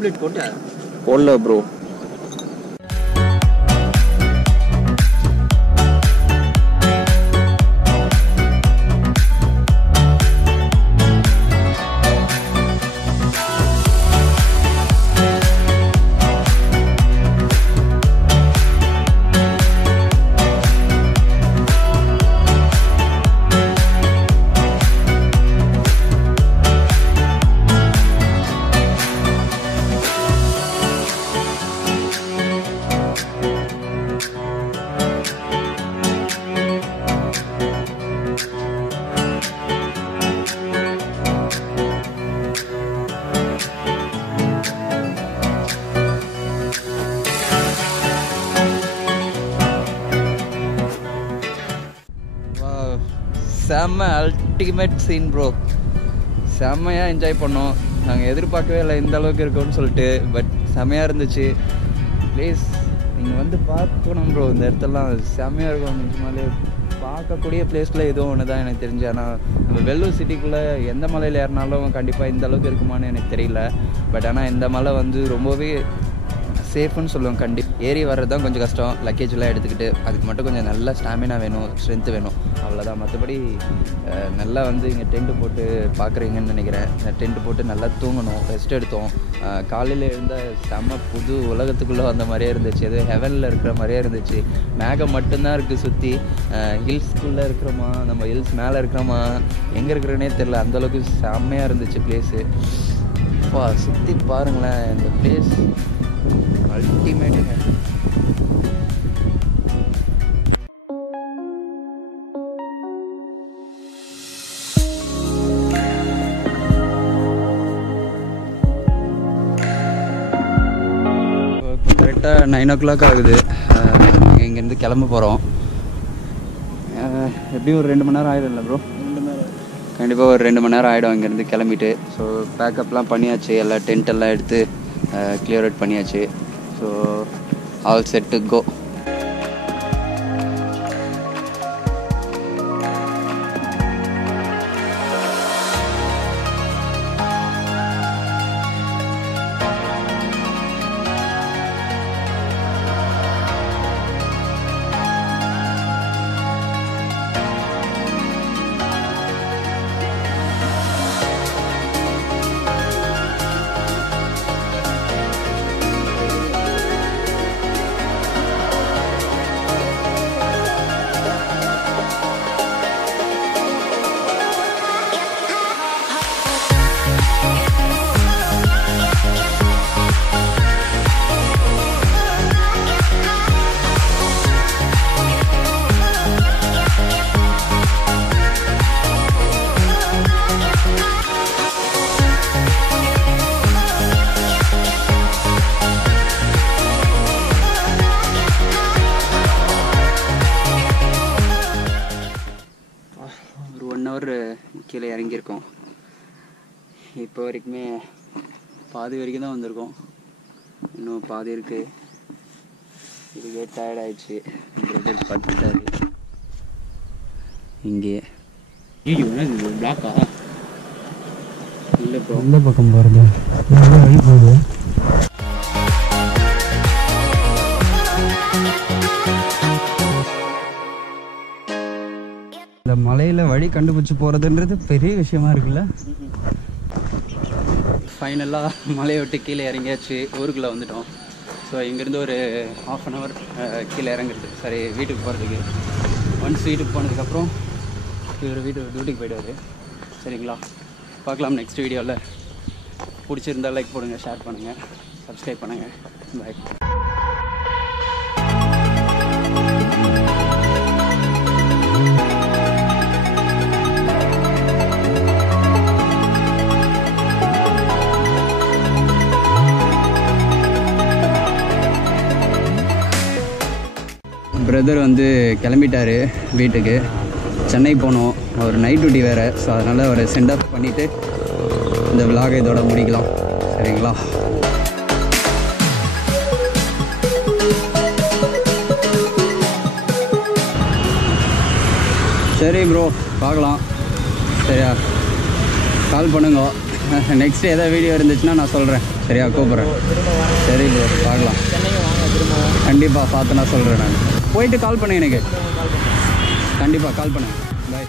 Omelette போட்டா போடல bro. செம்ம அல்டிமேட் சீன் ப்ரோ. செம்மையாக என்ஜாய் பண்ணோம். நாங்கள் எதிர்பார்க்கவே இல்லை இந்த அளவுக்கு இருக்கும்னு சொல்லிட்டு. பட் செம்மையாக இருந்துச்சு. ப்ளீஸ் நீங்கள் வந்து பார்க்கணும் ப்ரோ. இந்த இடத்துலலாம் செம்மையாக இருக்கும். நிஜமாலே பார்க்கக்கூடிய பிளேஸில் இதுவும் ஒன்று தான் எனக்கு தெரிஞ்சு. ஆனால் நம்ம வெள்ளூர் சிட்டிக்குள்ளே எந்த மலையில் ஏறினாலும் கண்டிப்பாக இந்த அளவுக்கு இருக்குமான்னு எனக்கு தெரியல. பட் ஆனால் இந்த மலை வந்து ரொம்பவே சேஃப்னு சொல்லுவோம். ஏறி வர்றது தான் கொஞ்சம் கஷ்டம். லக்கேஜெலாம் எடுத்துக்கிட்டு அதுக்கு மட்டும் கொஞ்சம் நல்ல ஸ்டாமினா வேணும், ஸ்ட்ரென்த்து வேணும், அவ்வளோதான். மற்றபடி நல்லா வந்து இங்கே டென்ட்டு போட்டு பார்க்குறீங்கன்னு நினைக்கிறேன். டென்ட்டு போட்டு நல்லா தூங்கணும், ரெஸ்ட் எடுத்தோம். காலையில் எழுந்த செம்ம புது உலகத்துக்குள்ளே வந்த மாதிரியே இருந்துச்சு. அது ஹெவனில் இருக்கிற மாதிரியே இருந்துச்சு. மேகம் மட்டும்தான் இருக்குது சுற்றி. ஹில்ஸ்குள்ளே இருக்கிறோமா, நம்ம ஹில்ஸ் மேலே இருக்கிறோமா, எங்கே இருக்கிறோன்னே தெரில. அந்தளவுக்கு செம்மையாக இருந்துச்சு பிளேஸு. சுற்றி பாருங்களேன், இந்த பிளேஸ் அல்டிமேட்டுங்க. இப்போ கரெக்டாக 9 o'clock ஆகுது. இங்கேருந்து கிளம்ப போகிறோம். எப்படியும் ஒரு 2 மணி நேரம் ஆகிடும் இல்லை ப்ரோ? 2 மணி நேரம் கண்டிப்பாக ஒரு 2 மணி நேரம் ஆகிடும் இங்கேருந்து கிளம்பிட்டு. ஸோ பேக்கப்லாம் பண்ணியாச்சு, எல்லாம் டென்ட் எல்லாம் எடுத்து கிளியர் அவுட் பண்ணியாச்சு. So all set to go. கீழே இறங்கியிருக்கோம். இப்போ வரைக்குமே பாதி வரைக்கும் தான் வந்திருக்கோம். இன்னும் பாதி இருக்குது. இதுக்கே டயர்ட் ஆகிடுச்சு. பட்டுட்டாரு இங்கே. பிளாக்கா இல்லை இப்போ இந்த பக்கம் பாருங்க. இந்த மலையில் வழி கண்டுபிடிச்சி போகிறதுன்றது பெரிய விஷயமா இருக்குல்ல. ஃபைனலாக மலையை விட்டு கீழே இறங்கியாச்சு. ஊருக்குள்ளே வந்துட்டோம். ஸோ இங்கேருந்து ஒரு 1/2 an hour கீழே இறங்குறது. சரி, வீட்டுக்கு போகிறதுக்கு. ஒன்ஸ் வீட்டுக்கு போனதுக்கப்புறம் இவர் டியூட்டிக்கு போய்டுவார். சரிங்களா, பார்க்கலாம் நெக்ஸ்ட் வீடியோவில். பிடிச்சிருந்தால் லைக் போடுங்க, ஷேர் பண்ணுங்கள், சப்ஸ்கிரைப் பண்ணுங்கள். பாய். பிரதர் வந்து கிளம்பிட்டார் வீட்டுக்கு. சென்னை போனோம். அவர் நைட் டியூட்டி வேறு. ஸோ அதனால் அவரை சென்ட் ஆஃப் பண்ணிவிட்டு இந்த விலாகை இதோட முடிக்கலாம். சரிங்களா. சரி ப்ரோ, பார்க்கலாம். சரியா. கால் பண்ணுங்க. நெக்ஸ்ட் ஏதாவது வீடியோ இருந்துச்சுன்னா நான் சொல்கிறேன். சரியா, கூப்பிட்றேன். சரி ப்ரோ, பார்க்கலாம். கண்டிப்பாக பார்த்து நான் சொல்கிறேன். நான் போயிட்டு கால் பண்ணேன், எனக்கு கண்டிப்பாக கால் பண்ணேன். பாய்.